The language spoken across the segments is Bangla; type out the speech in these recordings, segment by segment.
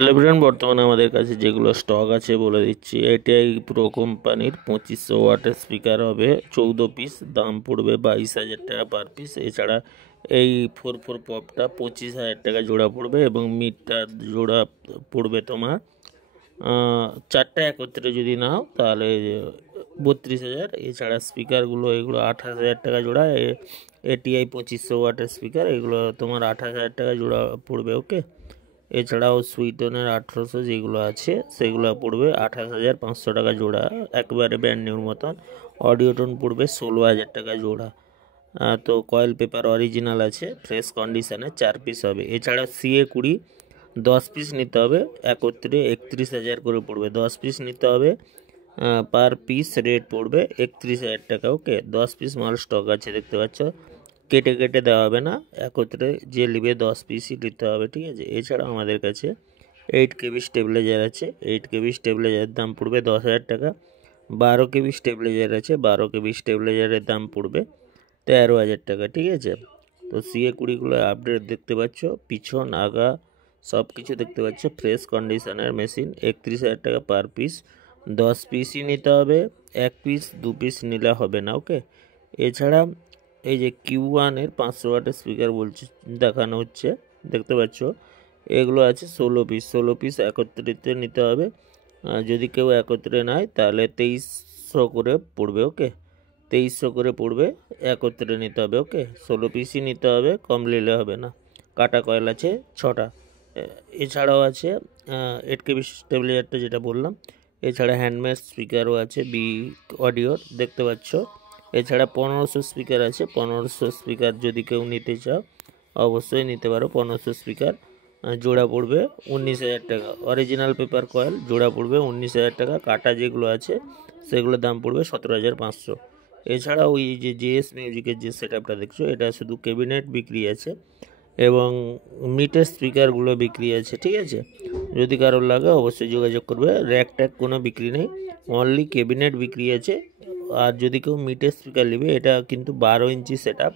সেলিব্রেন্ট বর্তমানে আমাদের কাছে যেগুলো স্টক আছে বলে দিচ্ছি। এটাই প্রো কোম্পানির 2500 ওয়াটের স্পিকার হবে, 14 পিস, দাম পড়বে 22,000 টাকা পার পিস। এছাড়া এই 4 পপটা 25,000 টাকা জোড়া পড়বে এবং মিডটা জোড়া পড়বে তোমার চারটা একত্রে যদি নাও তাহলে 32,000। এছাড়া স্পিকারগুলো এগুলো 28,000 টাকা জোড়া। এটিআই 2500 ওয়াটের স্পিকার, এগুলো তোমার 28,000 টাকা জোড়া পড়বে। ওকে, এছাড়াও সুইটনের 1800 যেগুলো আছে সেগুলো পড়বে 28,500 টাকা জোড়া, একবারে ব্র্যান্ড নিউর মতন। অডিওটোন পড়বে 16,000 টাকা জোড়া। তো কয়েল পেপার অরিজিনাল আছে, ফ্রেশ কন্ডিশনে 4 পিস হবে। এছাড়া CA20 10 পিস নিতে হবে, একত্রে 31,000 করে পড়বে। 10 পিস নিতে হবে, পার পিস রেট পড়বে 31,000 টাকা। ওকে, 10 পিস মাল স্টক আছে, দেখতে পাচ্ছ, কেটে কেটে দেওয়া হবে না, একত্রে যে নেবে 10 পিসই নিতে হবে, ঠিক আছে। এছাড়াও আমাদের কাছে 8 কেবি স্টেবিলাইজার আছে। 8 কেবি স্টেবিলাইজারের দাম পড়বে 10,000 টাকা। 12 কেবি স্টেবিলাইজার আছে, 12 কেবি স্টেবিলাইজারের দাম পড়বে 13,000 টাকা, ঠিক আছে। তো CA20গুলো আপডেট দেখতে পাচ্ছ, পিছন আগা সব কিছু দেখতে পাচ্ছ, ফ্রেশ কন্ডিশনের মেশিন। 31,000 টাকা পার পিস, 10 পিসই নিতে হবে, 1 পিস 2 পিস নিলে হবে না। ওকে, এছাড়া এই যে Q1-এর 500 ওয়াটের স্পিকার বলছে, দেখানো হচ্ছে, দেখতে পাচ্ছ, এগুলো আছে 16 পিস। 16 পিস একত্রিত নিতে হবে। যদি কেউ একত্রে নেয় তাহলে 2300 করে পড়বে। ওকে, 2300 করে পড়বে, একত্রে নিতে হবে। ওকে, 16 পিসই নিতে হবে, কম নিলে হবে না। কাটা কয়েল আছে 6টা। এছাড়াও আছে 8 কেবি স্টেবিলাইজারটা যেটা বললাম। এছাড়া হ্যান্ডমেড স্পিকারও আছে বি অডিওর, দেখতে পাচ্ছ। এছাড়া 1500 স্পিকার আছে। 1500 স্পিকার যদি কেউ নিতে চাও অবশ্যই নিতে পারো। 1500 স্পিকার জোড়া পড়বে 19,000 টাকা। অরিজিনাল পেপার কয়েল জোড়া পড়বে 19,000 টাকা। কাটা যেগুলো আছে সেগুলোর দাম পড়বে 17,500। এছাড়া ওই যে JS মিউজিকের যে সেটআপটা দেখছো, এটা শুধু ক্যাবিনেট বিক্রি আছে এবং মিটের স্পিকারগুলো বিক্রি আছে, ঠিক আছে। যদি কারোর লাগে অবশ্যই যোগাযোগ করবে। র্যাক ট্যাক কোনো বিক্রি নেই, অনলি ক্যাবিনেট বিক্রি আছে। আর যদি কেউ মিটের স্পিকার নেবে, এটা কিন্তু 12 ইঞ্চি সেটআপ,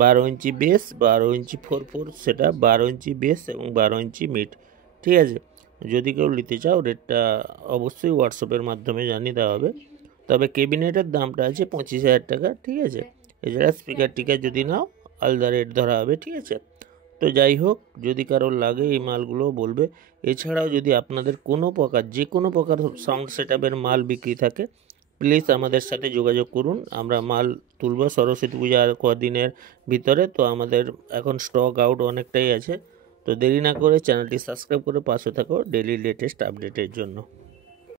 12 ইঞ্চি বেস, 12 ইঞ্চি 4 সেটআপ, 12 ইঞ্চি বেস এবং 12 ইঞ্চি মিট, ঠিক আছে। যদি কেউ নিতে চাও রেটটা অবশ্যই হোয়াটসঅ্যাপের মাধ্যমে জানিয়ে দেওয়া হবে। তবে ক্যাবিনেটের দামটা আছে 25,000 টাকা, ঠিক আছে। এছাড়া স্পিকার টিকার যদি নাও আলাদা রেট ধরা হবে, ঠিক আছে। তো যাই হোক, যদি কারোর লাগে এই মালগুলো বলবে। এছাড়াও যদি আপনাদের কোনো প্রকার যে কোনো প্রকার সাউন্ড সেটআপের মাল বিক্রি থাকে, প্লিজ আমাদের সাথে যোগাযোগ করুন। আমরা মাল তুলব সরস্বতী পূজা আর কদিনের ভিতরে। তো আমাদের এখন স্টক আউট অনেকটাই আছে। তো দেরি না করে চ্যানেলটি সাবস্ক্রাইব করে পাশে থাকো ডেইলি লেটেস্ট আপডেটের জন্য।